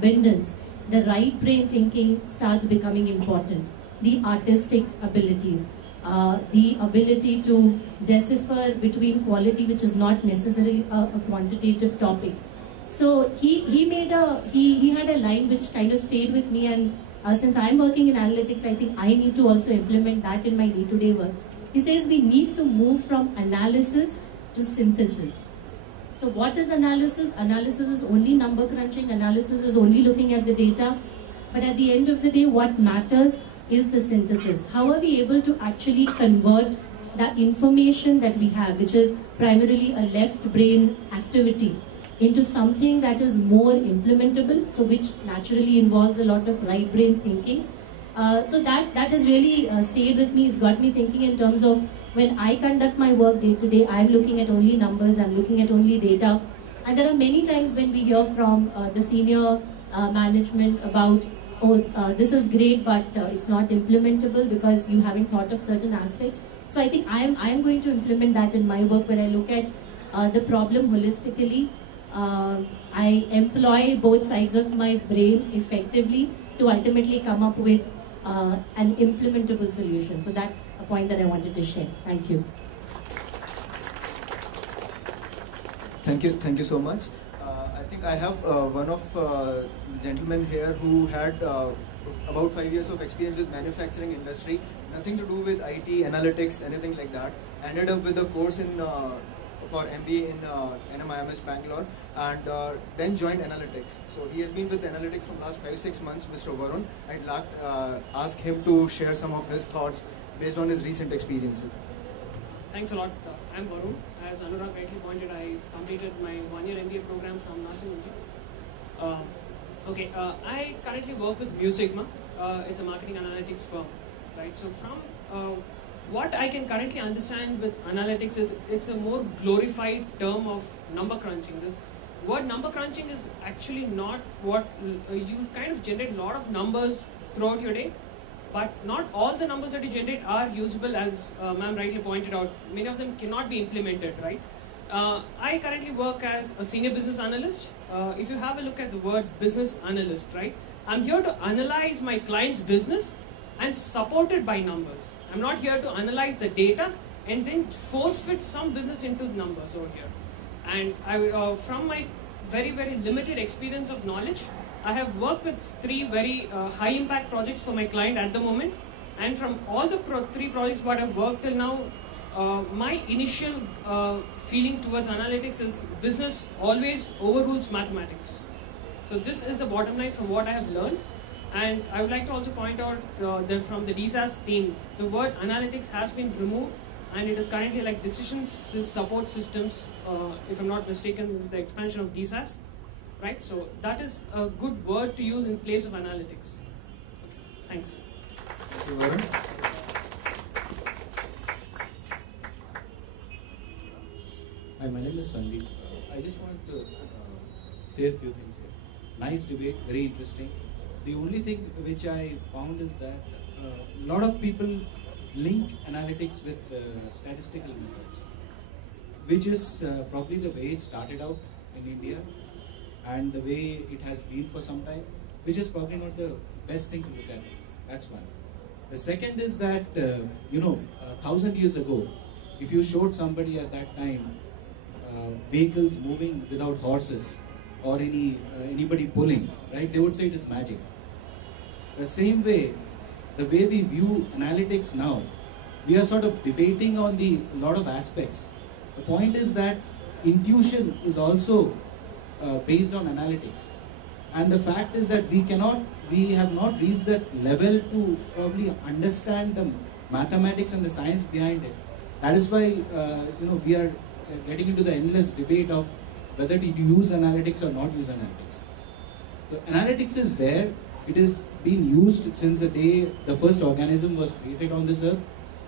abundance, the right brain thinking starts becoming important. The artistic abilities, the ability to decipher between quality, which is not necessarily a quantitative topic. So he had a line which kind of stayed with me, and since I'm working in analytics, I think I need to also implement that in my day-to-day work. He says we need to move from analysis to synthesis. So what is analysis? Analysis is only number crunching, analysis is only looking at the data, but at the end of the day, what matters is the synthesis. How are we able to actually convert the information that we have, which is primarily a left brain activity, into something that is more implementable, so which naturally involves a lot of right brain thinking. So that has really stayed with me. It's got me thinking in terms of when I conduct my work day to day, I'm looking at only numbers, I'm looking at only data. And there are many times when we hear from the senior management about, oh, this is great, but it's not implementable because you haven't thought of certain aspects. So I think I am going to implement that in my work, where I look at the problem holistically. I employ both sides of my brain effectively to ultimately come up with an implementable solution. So that's a point that I wanted to share. Thank you. Thank you so much. I think I have one of the gentlemen here who had about 5 years of experience with manufacturing industry, nothing to do with IT, analytics, anything like that. Ended up with a course in for MBA in NMIMS Bangalore, and then joined analytics. So he has been with analytics from last 5-6 months, Mr. Varun. I'd like ask him to share some of his thoughts based on his recent experiences. Thanks a lot. I'm Varun. As Anurag rightly pointed, I completed my 1-year MBA program from Narsing Institute. I currently work with Mu Sigma. It's a marketing analytics firm, right? So from what I can currently understand with analytics is it's a more glorified term of number crunching. This word number crunching is actually not what you kind of generate a lot of numbers throughout your day, but not all the numbers that you generate are usable, as ma'am rightly pointed out. Many of them cannot be implemented, right? I currently work as a senior business analyst. If you have a look at the word business analyst, right? I'm here to analyze my client's business and support it by numbers. I'm not here to analyze the data and then force fit some business into the numbers over here. And from my very, very limited experience of knowledge, I have worked with 3 very high impact projects for my client at the moment. And from all the 3 projects what I've worked till now, my initial feeling towards analytics is business always overrules mathematics. So this is the bottom line from what I have learned. And I would like to also point out that from the DSAS team, the word analytics has been removed, and it is currently like decision support systems. If I'm not mistaken, this is the expansion of DSAS, right? So that is a good word to use in place of analytics. Okay, thanks. Thank you, Varun. Hi, my name is Sandeep. I just wanted to say a few things here. Nice debate, very interesting. The only thing which I found is that a lot of people link analytics with statistical methods, which is probably the way it started out in India and the way it has been for some time, which is probably not the best thing to look at. That's one. The second is that, 1,000 years ago, if you showed somebody at that time vehicles moving without horses or anybody pulling, right, they would say it is magic. The same way, the way we view analytics now, we are sort of debating on a lot of aspects. The point is that intuition is also based on analytics. And the fact is that we have not reached that level to probably understand the mathematics and the science behind it. That is why, we are getting into the endless debate of whether to use analytics or not use analytics. So analytics is there. It is been used since the day the first organism was created on this earth,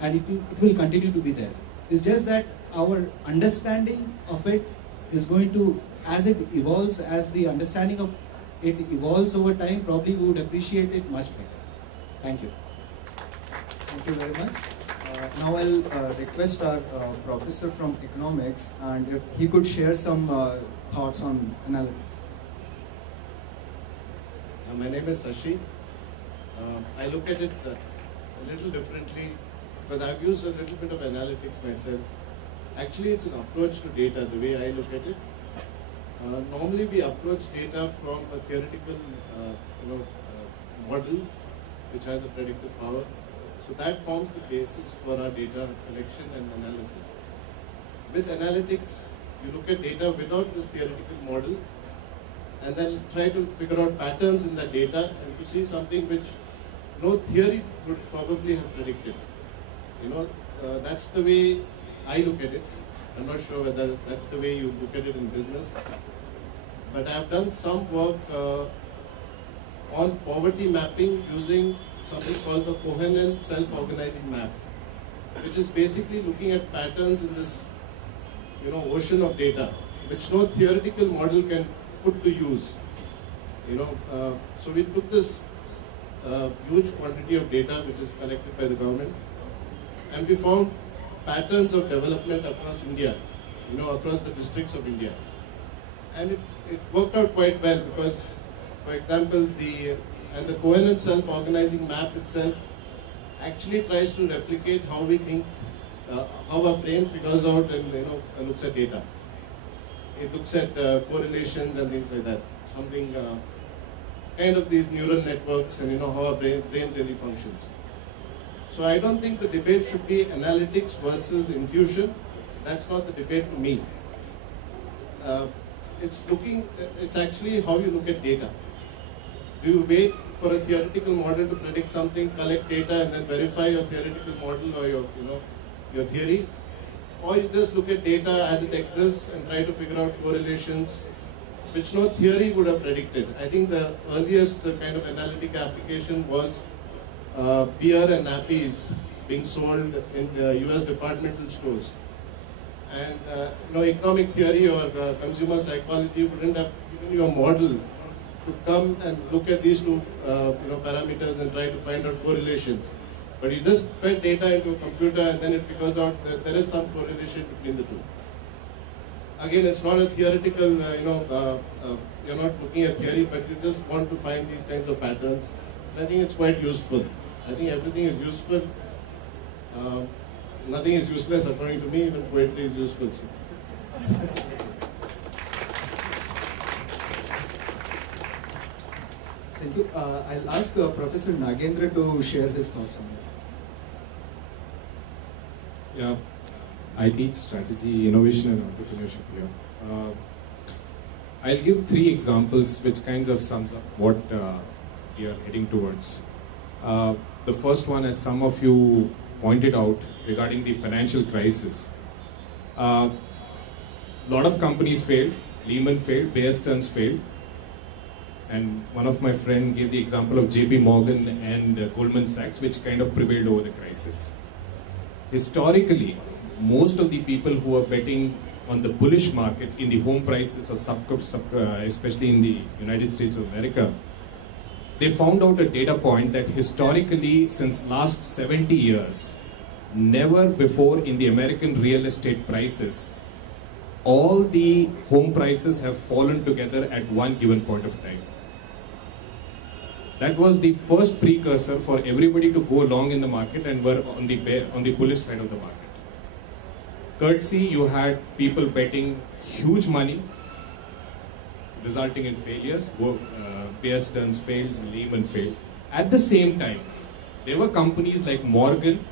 and it will continue to be there. It's just that our understanding of it is going to, as it evolves, as the understanding of it evolves over time, probably we would appreciate it much better. Thank you. Thank you very much. Now I'll request our professor from economics, and if he could share some thoughts on analytics. My name is Sashi. I look at it a little differently because I've used a little bit of analytics myself. Actually, it's an approach to data, the way I look at it. Normally, we approach data from a theoretical model which has a predictive power. So that forms the basis for our data collection and analysis. With analytics, you look at data without this theoretical model and then try to figure out patterns in that data and to see something which no theory would probably have predicted. That's the way I look at it. I'm not sure whether that's the way you look at it in business. But I've done some work on poverty mapping using something called the Cohen self-organizing map, which is basically looking at patterns in this ocean of data, which no theoretical model can put to use. So we took this huge quantity of data which is collected by the government, and we found patterns of development across India, across the districts of India. And it worked out quite well because, for example, the Cohen self-organizing map itself actually tries to replicate how we think, how our brain figures out and looks at data. It looks at correlations and things like that. Something kind of these neural networks and how our brain really functions. So I don't think the debate should be analytics versus intuition. That's not the debate to me. It's actually how you look at data. Do you wait for a theoretical model to predict something, collect data, and then verify your theoretical model or your theory? Or you just look at data as it exists and try to figure out correlations which no theory would have predicted. I think the earliest kind of analytic application was beer and nappies being sold in the US departmental stores. And economic theory or consumer psychology wouldn't have given you a model to come and look at these two parameters and try to find out correlations. But you just fed data into a computer and then it figures out that there is some correlation between the two. Again, it's not a theoretical, you're not looking at theory, but you just want to find these kinds of patterns. And I think it's quite useful. I think everything is useful. Nothing is useless according to me, even poetry is useful. Thank you. I'll ask Professor Nagendra to share his thoughts on that. Yeah, I teach strategy, innovation and entrepreneurship here. I'll give 3 examples which kinds of sums up what we are heading towards. The first one, as some of you pointed out, regarding the financial crisis. A lot of companies failed. Lehman failed, Bear Stearns failed. And one of my friends gave the example of JP Morgan and Goldman Sachs, which kind of prevailed over the crisis. Historically, most of the people who are betting on the bullish market in the home prices of especially in the United States of America, they found out a data point that historically, since last 70 years, never before in the American real estate prices, all the home prices have fallen together at one given point of time. That was the first precursor for everybody to go long in the market and were on the bullish side of the market. Courtesy, you had people betting huge money, resulting in failures. Bear Stearns failed, Lehman failed. At the same time, there were companies like Morgan,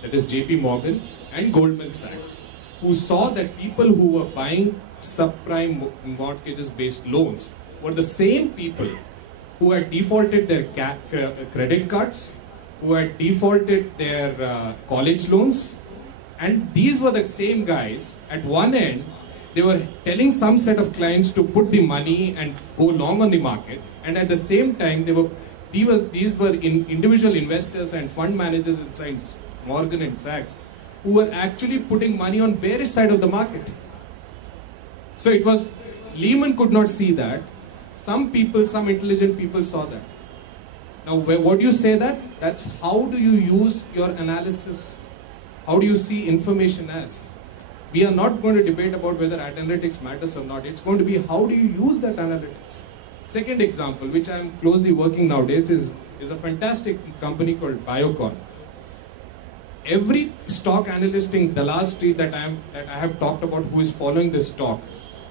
that is JP Morgan, and Goldman Sachs, who saw that people who were buying subprime mortgages based loans were the same people who had defaulted their credit cards, who had defaulted their college loans, and these were the same guys. At one end, they were telling some set of clients to put the money and go long on the market, and at the same time, these were individual investors and fund managers inside Morgan and Sachs, who were actually putting money on bearish side of the market. So it was, Lehman could not see that. Some people, some intelligent people saw that. Now, what do you say that? That's how do you use your analysis? How do you see information as? We are not going to debate about whether analytics matters or not. It's going to be how do you use that analytics? Second example, which I'm closely working nowadays, is a fantastic company called Biocon. Every stock analyst in Dalal Street that I have talked about who is following this stock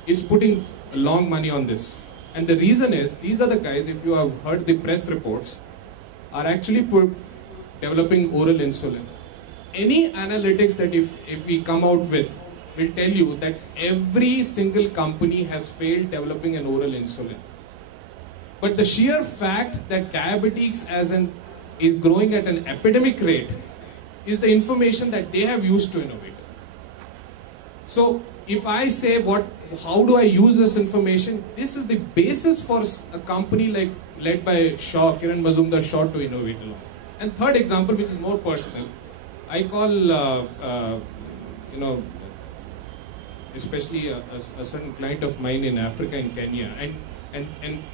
is putting long money on this. And the reason is, these are the guys, if you have heard the press reports, are actually developing oral insulin. Any analytics that if we come out with will tell you that every single company has failed developing an oral insulin. But the sheer fact that diabetes is growing at an epidemic rate is the information that they have used to innovate. So if I say how do I use this information, this is the basis for a company led by Shaw, Kiran Mazumdar-Shaw, to innovate along. And third example, which is more personal, I call, especially a certain client of mine in Africa, in Kenya, and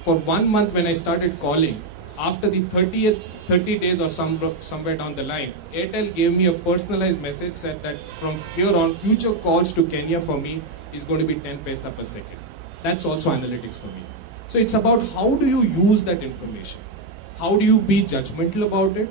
for 1 month when I started calling, after the 30 days or somewhere down the line, Airtel gave me a personalized message, said that from here on, future calls to Kenya for me is going to be 10 paisa per second. That's also analytics for me. So it's about how do you use that information? How do you be judgmental about it?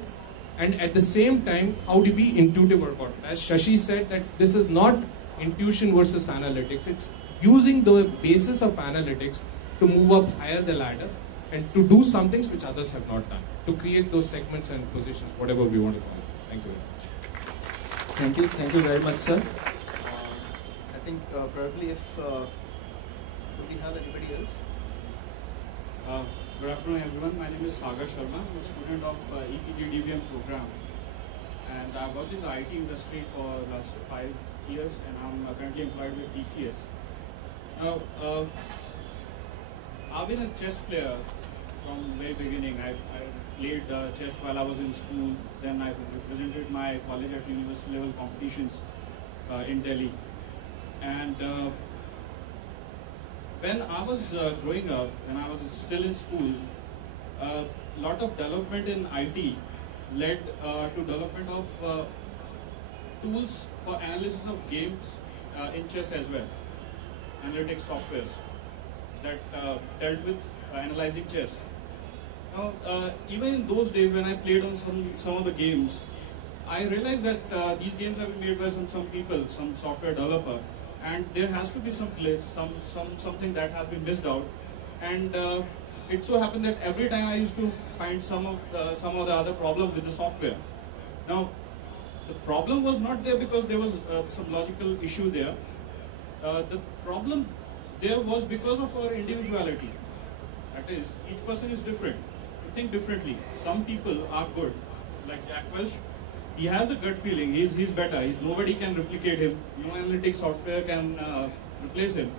And at the same time, how do you be intuitive about it? As Shashi said, that this is not intuition versus analytics. It's using the basis of analytics to move up higher the ladder and to do some things which others have not done, to create those segments and positions, whatever we want to call it. Thank you very much. Thank you very much, sir. I think probably do we have anybody else? Good afternoon, everyone. My name is Sagar Sharma. I'm a student of EPG DBM program, and I've worked in the IT industry for the last 5 years, and I'm currently employed with TCS. Now, I've been a chess player from the very beginning. I played chess while I was in school. Then I represented my college at university level competitions in Delhi. And when I was growing up, when I was still in school, a lot of development in IT led to development of tools for analysis of games in chess as well, analytics softwares that dealt with analyzing chess. Now, even in those days when I played on some of the games, I realized that these games have been made by some people, some software developer, and there has to be some glitch, something that has been missed out. And it so happened that every time I used to find some of the other problems with the software. Now, the problem was not there because there was some logical issue there. The problem there was because of our individuality. That is, each person is different. We think differently. Some people are good, like Jack Welch. He has the gut feeling. He's better. Nobody can replicate him. No analytics software can replace him.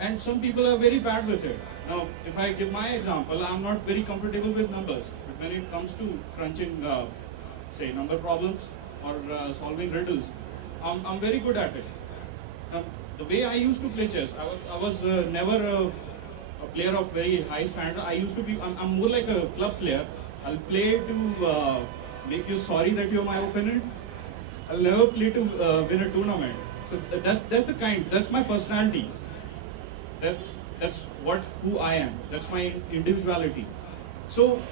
And some people are very bad with it. Now, if I give my example, I'm not very comfortable with numbers. But when it comes to crunching, say, number problems or solving riddles, I'm very good at it. Now, the way I used to play chess, I was never a player of very high standard. I'm more like a club player. I'll play to make you sorry that you're my opponent. I'll never play to win a tournament. So that's my personality. That's who I am. That's my individuality. So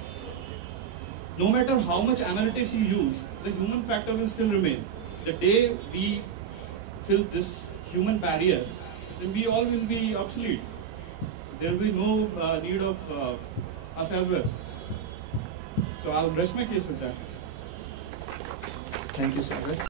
no matter how much analytics you use, the human factor will still remain. The day we fill this human barrier, then we all will be obsolete. So there will be no need of us as well. So I'll rest my case with that. Thank you, Sagar.